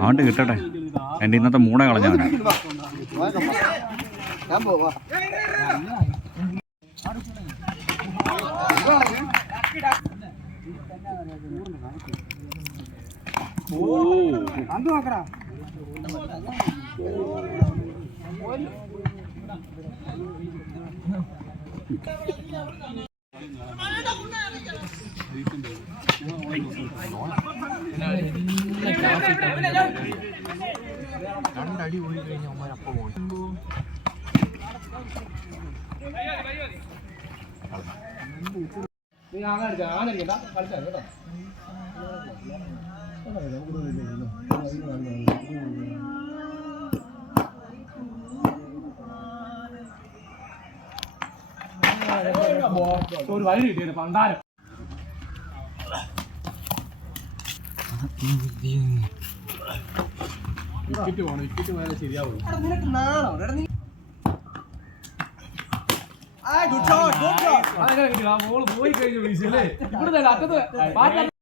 മറ്റേ കിട്ടട്ടെ. എന്റെ ഇന്നത്തെ മൂടെ പോടാ പറ്റുന്ന പരിപാടി കിട്ടട്ടെ എന്റെ അപ്പ പോയി കളഞ്ഞവനാ ഞാൻ പോവാ നീ അങ്ങനെ ആണടിക്കണ്ട കളിച്ചാൽ കേട്ടോ. ഒരു പണ്ടാരം ശരിയാവുള്ളൂ ബോൾ പോയി കഴിഞ്ഞു വീശല്ലേ ഇവിടെ അറ്റത്ത്